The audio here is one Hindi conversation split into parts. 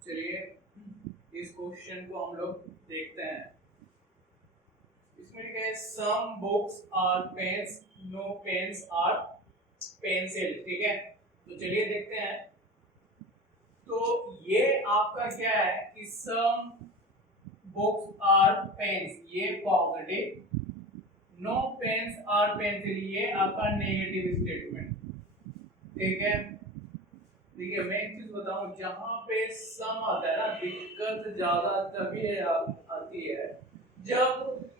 चलिए इस क्वेश्चन को हम लोग देखते हैं। इसमें लिखा है some books are pens, no pens are pencil. ठीक है, तो चलिए देखते हैं। तो ये आपका क्या है कि सम बुक्स आर पेन्स, ये positive, no pens are pencil, ये आपका नेगेटिव स्टेटमेंट। ठीक है, देखिए मैं एक चीज बताऊं, जहां पे सम आता है ना, दिक्कत ज्यादा तभी आती है जब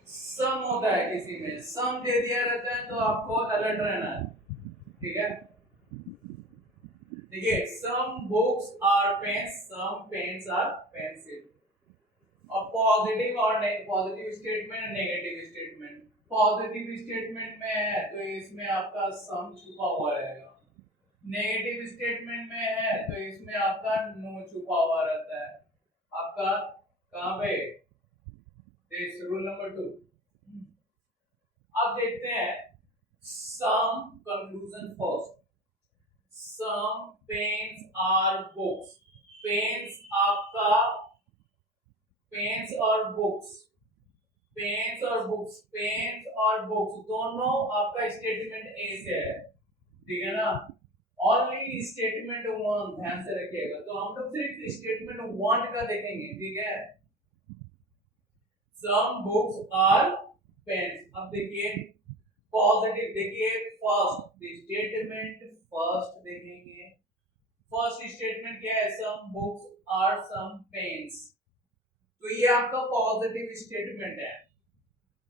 सम होता है। किसी में सम दे दिया रहता है तो आपको अलर्ट रहना है। ठीक है, देखिए some books are pens, some pens are pencil. और पॉजिटिव और positive statement, negative statement. Positive statement में है तो इसमें आपका सम छुपा हुआ रहेगा, नेगेटिव स्टेटमेंट में है तो इसमें आपका नो छुपा हुआ रहता है। आपका कहां पे, दिस रूल नंबर 2। अब देखते हैं some conclusion first. Some pens are books, pens आपका, पेन्स और बुक्स, पेन्स और बुक्स, पेन्स और बुक्स दोनों आपका स्टेटमेंट ए से है। ठीक है ना, ओनली स्टेटमेंट वन ध्यान से रखिएगा। तो हम लोग सिर्फ स्टेटमेंट वन का देखेंगे। ठीक है, सम बुक्स आर पेन्स। अब देखिए पॉजिटिव, देखिए फर्स्ट स्टेटमेंट, फर्स्ट देखेंगे। फर्स्ट स्टेटमेंट क्या है, some books are some pens. तो ये आपका पॉजिटिव स्टेटमेंट है।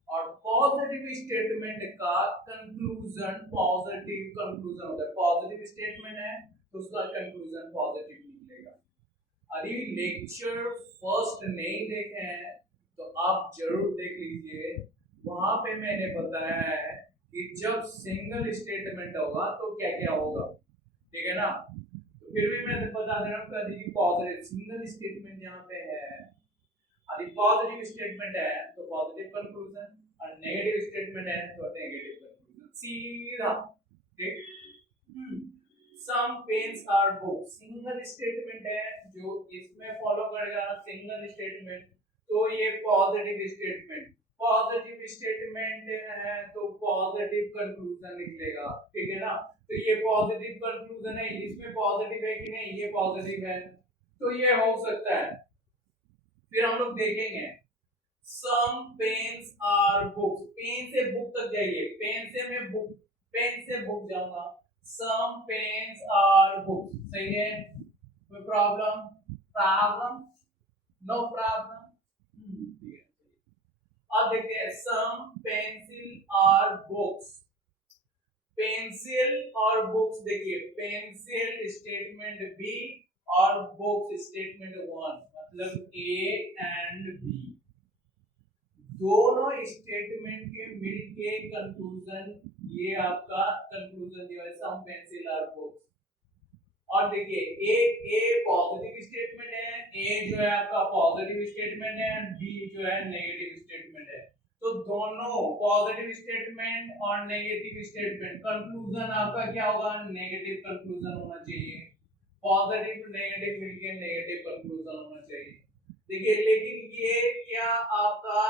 और पॉजिटिव स्टेटमेंट का कंक्लूजन पॉजिटिव कंक्लूजन होता है। पॉजिटिव स्टेटमेंट है तो उसका कंक्लूजन पॉजिटिव निकलेगा। अभी लेक्चर फर्स्ट नहीं देखे हैं तो आप जरूर देख लीजिए, वहां पे मैंने बताया है कि जब सिंगल स्टेटमेंट होगा तो क्या क्या होगा। ठीक है ना, तो फिर भी मैं बता दे रहा हूँ कि पॉजिटिव सिंगल स्टेटमेंट यहाँ पे है, यदि पॉजिटिव स्टेटमेंट है तो पॉजिटिव कंक्लूजन, और नेगेटिव स्टेटमेंट है तो नेगेटिव कंक्लूजन, सीधा। ठीक, some pens are book, single statement है जो इसमें फॉलो करेगा सिंगल स्टेटमेंट, तो ये पॉजिटिव स्टेटमेंट। पॉजिटिव स्टेटमेंट है तो पॉजिटिव कंक्लूजन निकलेगा। ठीक है ना, तो ये पॉजिटिव कंक्लूजन है, इसमें पॉजिटिव है कि नहीं, ये पॉजिटिव है, तो ये हो सकता है। फिर हम लोग देखेंगे सम पेन्स आर बुक्स, पेन से बुक तक जाइए, पेन से मैं बुक, पेन से बुक जाऊंगा। सम पेन्स आर बुक्स, सही है, कोई प्रॉब्लम, प्रॉब्लम, नो प्रॉब्लम। अब देखते हैं सम पेंसिल आर बुक्स, पेंसिल और बुक्स। देखिए पेंसिल स्टेटमेंट बी और बुक्स स्टेटमेंट वन, मतलब ए एंड बी, दोनों स्टेटमेंट के मिलके कंक्लूजन, ये आपका कंक्लूजन जो है सम पेंसिल आर बुक्स। और देखिए ए पॉजिटिव स्टेटमेंट है, ए जो है आपका पॉजिटिव स्टेटमेंट है, बी जो है नेगेटिव स्टेटमेंट है। तो दोनों पॉजिटिव स्टेटमेंट और नेगेटिव स्टेटमेंट, कंक्लूजन आपका क्या होगा, नेगेटिव कंक्लूजन होना चाहिए। पॉजिटिव नेगेटिव मिलके नेगेटिव कंक्लूजन होना चाहिए। देखिए लेकिन ये क्या आपका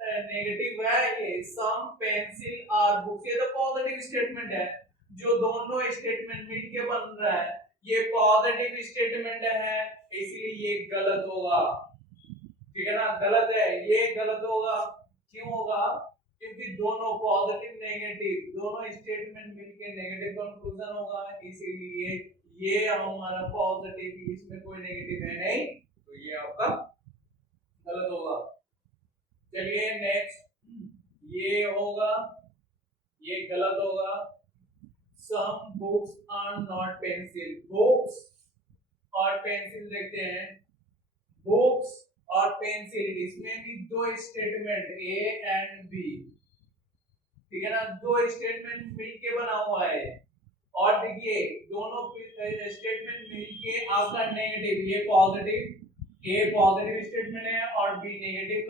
नेगेटिव है, ये सम पेंसिल आर बुक्स, ये तो पॉजिटिव स्टेटमेंट है, जो दोनों स्टेटमेंट मिलके बन रहा है ये पॉजिटिव स्टेटमेंट है, इसलिए ये गलत होगा। ठीक है ना, गलत है, ये गलत होगा। क्यों होगा, क्योंकि दोनों पॉजिटिव नेगेटिव दोनों स्टेटमेंट मिलके नेगेटिव कंक्लूजन होगा, इसीलिए ये हमारा पॉजिटिव, इसमें कोई नेगेटिव है नहीं, तो ये आपका गलत होगा। चलिए नेक्स्ट, ये होगा, ये गलत होगा। Some books are not pencil, books और पेंसिल देखते हैं। बुक्स और पेंसिल, इसमें भी दो स्टेटमेंट ए एंड बी, ठीक है ना, दो स्टेटमेंट मिलके बना हुआ है। और देखिए दोनों स्टेटमेंट मिलके आपका नेगेटिव, ये पॉजिटिव, ए पॉजिटिव स्टेटमेंट है और बी नेगेटिव,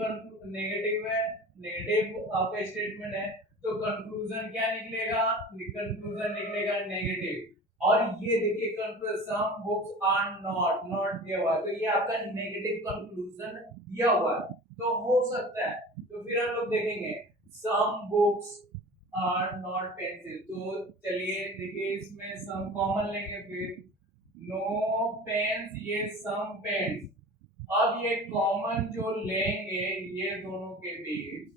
नेगेटिव है, नेगेटिव आपका स्टेटमेंट है, तो कंक्लूजन क्या निकलेगा, कंक्लूजन निकलेगा नेगेटिव। और ये देखिए conclusion some books are not दिया हुआ है, तो ये आपका नेगेटिव कंक्लूजन दिया हुआ है, तो हो सकता है। तो फिर हम लोग देखेंगे some books are not pencil, तो चलिए देखिए इसमें सम कॉमन लेंगे, फिर नो पेन्स, ये सम पेन्स। अब ये कॉमन जो लेंगे ये दोनों के बीच,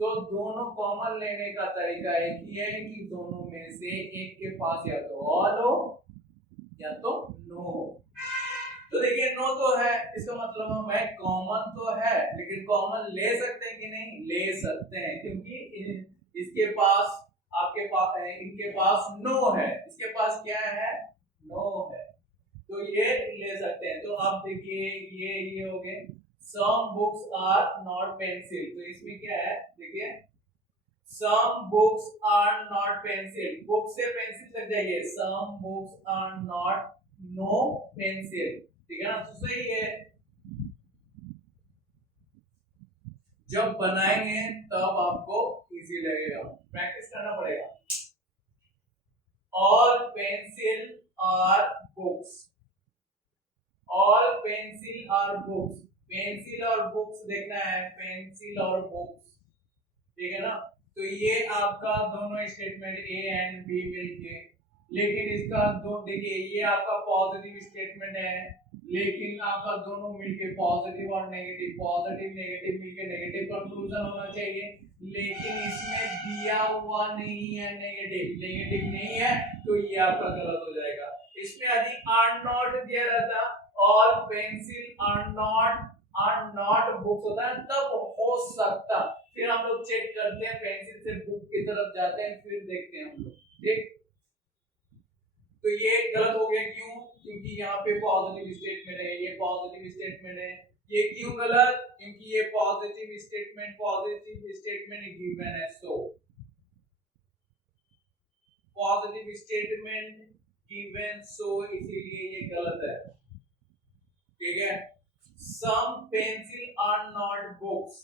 तो दोनों कॉमन लेने का तरीका एक ही है कि दोनों में से एक के पास या तो ऑल हो या तो नो हो। तो देखिए नो तो है, इसका मतलब हमें कॉमन तो है, लेकिन कॉमन ले सकते हैं कि नहीं, ले सकते हैं, क्योंकि इसके पास आपके पास इनके पास नो है, इसके पास क्या है, नो है, तो ये ले सकते हैं। तो आप देखिए ये हो गए some books are not pencil, तो इसमें क्या है देखिए some books are not pencil, book से पेंसिल तक जाइए, some books are not no pencil, ठीक है ना, तो सही है। जब बनाएंगे तब आपको इजी लगेगा, प्रैक्टिस करना पड़ेगा। All pencil are books, all pencil are books, pencil और बुक्स देखना है, पेंसिल और बुक्स, ठीक है ना। तो ये आपका दोनों स्टेटमेंट ए एंड बी मिलके, लेकिन इसका दो देखिए ये आपका पॉजिटिव स्टेटमेंट है, लेकिन आपका दोनों मिलके पॉजिटिव और नेगेटिव, पॉजिटिव नेगेटिव मिलके नेगेटिव कंक्लूजन होना चाहिए, लेकिन इसमें दिया हुआ नहीं है नेगेटिव, नेगेटिव नहीं है, तो ये आपका गलत हो जाएगा। इसमें यदि आर नॉट दिया रहता, all pencil are not books होता है तब हो सकता, फिर हम लोग चेक करते हैं पेंसिल से बुक की तरफ जाते हैं, फिर देखते हैं हम लोग, ठीक। तो ये गलत हो गया, क्यों, क्योंकि यहाँ पे पॉजिटिव स्टेटमेंट है, ये पॉजिटिव स्टेटमेंट है, ये क्यों गलत, क्योंकि ये पॉजिटिव स्टेटमेंट गिवन है, so positive statement given, so इसीलिए ये गलत है, ठीक है। Some pencil are not books,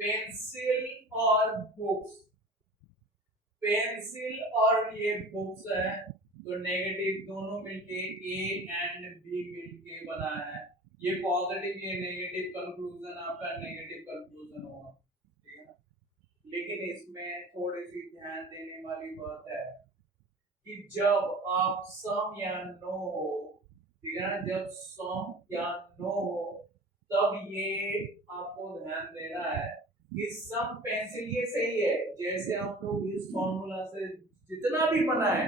pencil और बुक्स, पेंसिल और ये बुक्स है, तो नेगेटिव दोनों मिलके ए एंड बी मिलके बना है, ये पॉजिटिव ये नेगेटिव कंक्लूजन आपका नेगेटिव कंक्लूजन होगा, ठीक है ना। लेकिन इसमें थोड़ी सी ध्यान देने वाली बात है कि जब आप सम या नो हो, ठीक है ना, जब सम या नो हो तब ये आपको ध्यान देना है कि सम पेंसिल ये सही है, जैसे हम लोग इस फॉर्मूला से जितना भी बनाए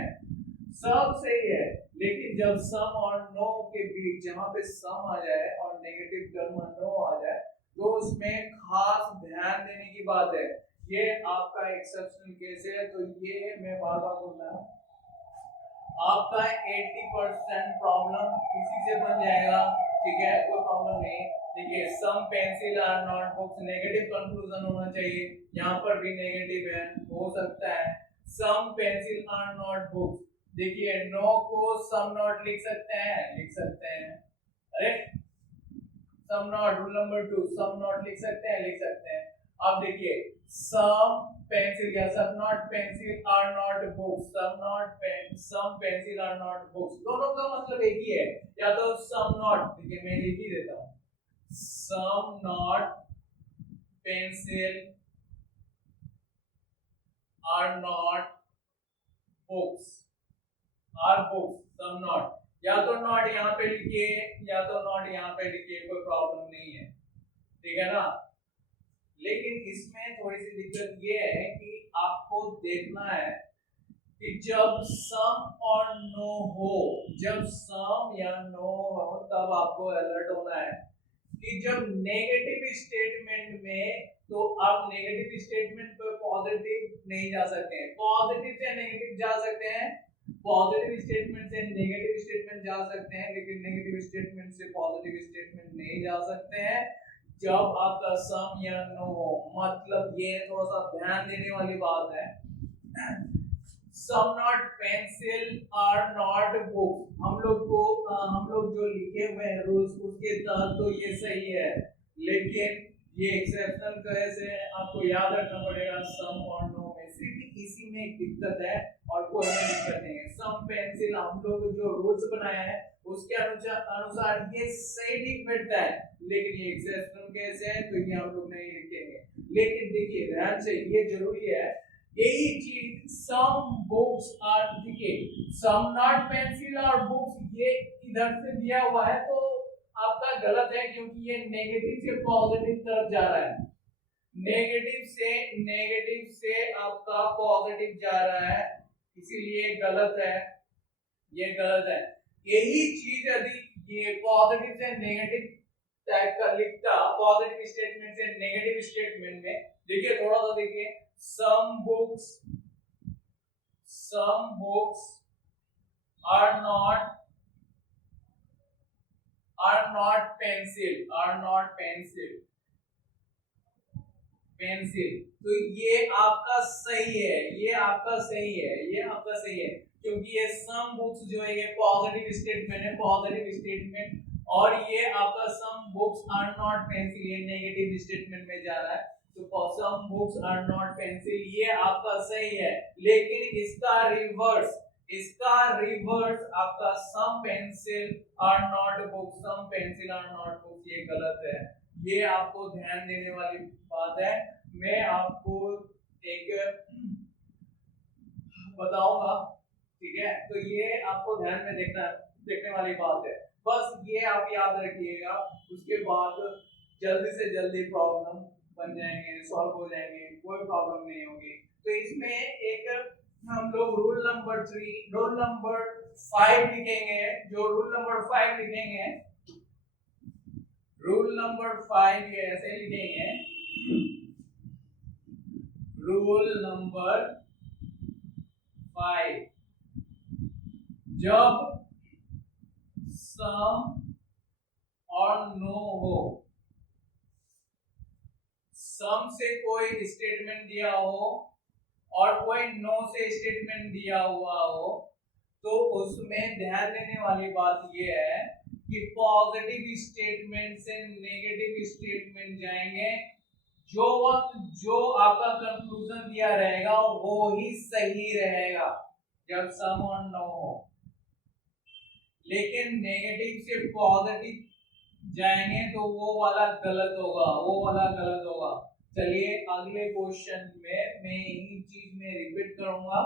सब सही है, लेकिन जब सम और नो के बीच जहां पे सम आ जाए और नेगेटिव टर्म नो आ जाए, तो उसमें खास ध्यान देने की बात है, ये आपका एक्सेप्शनल केस है, तो ये मैं बार बार बोल रहा हूं, आपका 80% प्रॉब्लम इसी से बन जाएगा, ठीक है, कोई प्रॉब्लम नहीं। देखिए some pencil are not books, negative conclusion होना चाहिए, यहाँ पर भी नेगेटिव है, हो सकता है some pencil are not books, देखिए नो को सम नॉट लिख सकते हैं, लिख सकते हैं, अरे some not rule number 2, some not लिख सकते हैं, लिख सकते हैं। अब देखिए सम पेंसिल या some not pencil are not books, some pencil are not books, दोनों का मतलब एक ही है, या तो सम नॉट, देखिए मैं लिख ही देता हूं, some not pencil are not books, are books, some not, या तो नॉट यहाँ पे लिखिए या तो नॉट यहाँ पे लिखिए, कोई प्रॉब्लम नहीं है, ठीक है ना। लेकिन इसमें थोड़ी सी दिक्कत ये है कि आपको देखना है कि जब सम और नो हो, जब सम या नो हो तब आपको अलर्ट होना है कि जब नेगेटिव स्टेटमेंट में, तो आप नेगेटिव स्टेटमेंट पे पॉजिटिव नहीं जा सकते हैं, पॉजिटिव से नेगेटिव जा सकते हैं, पॉजिटिव स्टेटमेंट से नेगेटिव स्टेटमेंट जा सकते हैं, लेकिन नेगेटिव स्टेटमेंट से पॉजिटिव स्टेटमेंट नहीं जा सकते हैं जब आपका सम या नो हो, मतलब ये थोड़ा सा ध्यान देने वाली बात है। Some not pencil are not book, हम लोग जो लिखे हुए हैं रूल्स उसके तहत तो ये सही है, लेकिन ये एक्सेप्शनल केस है, आपको याद रखना पड़ेगा सम और नो में, सिर्फ इसी में एक दिक्कत है और कोई हमें दिक्कत नहीं है। सम पेंसिल हम लोग जो रूल्स बनाया है उसके अनुसार ये सही ठीक बैठता है, लेकिन ये एक्सेप्शन केस है तो ये हम लोग नहीं लिखेंगे। लेकिन देखिए ध्यान से ये जरूरी है, यही चीज सम बुक्स आर, देखिए सम नॉट पेंसिल और बुक्स ये इधर से दिया हुआ है तो आपका गलत है, क्योंकि ये नेगेटिव से पॉजिटिव तरफ जा रहा है, नेगेटिव से आपका पॉजिटिव जा रहा है, इसीलिए गलत है, ये गलत है। यही चीज यदि ये पॉजिटिव से नेगेटिव टाइप का लिखता, पॉजिटिव स्टेटमेंट से नेगेटिव स्टेटमेंट में, देखिए थोड़ा सा देखिए, some books are not pencil, तो ये आपका सही है, ये आपका सही है, ये आपका सही है, क्योंकि ये सम बुक्स जो है ये पॉजिटिव स्टेटमेंट है, पॉजिटिव स्टेटमेंट, और ये आपका some books are not pencil ये नेगेटिव स्टेटमेंट में जा रहा है, तो some books are not pencil ये आपका सही है। लेकिन इसका रिवर्स आपका some pencil are not books, some pencil are not books, ये गलत है, ये आपको ध्यान देने वाली बात है। मैं आपको एक बताऊंगा, ठीक है, तो ये आपको ध्यान में देखने वाली बात है, बस ये आप याद रखिएगा, उसके बाद जल्दी से जल्दी प्रॉब्लम बन जाएंगे, सॉल्व हो जाएंगे, कोई प्रॉब्लम नहीं होगी। तो इसमें एक हम लोग रूल नंबर 5 लिखेंगे, जो रूल नंबर 5 लिखेंगे, रूल नंबर 5 ये ऐसे लिखेंगे, रूल नंबर 5, जब सम और नो हो, सम से कोई स्टेटमेंट दिया हो और कोई नो से स्टेटमेंट दिया हुआ हो, तो उसमें ध्यान देने वाली बात यह है कि पॉजिटिव स्टेटमेंट से नेगेटिव स्टेटमेंट जाएंगे, जो आपका कंक्लूजन दिया रहेगा वो ही सही रहेगा जब सम और नो हो, लेकिन नेगेटिव से पॉजिटिव जाएंगे तो वो वाला गलत होगा, चलिए अगले क्वेश्चन में मैं यही चीज में रिपीट करूंगा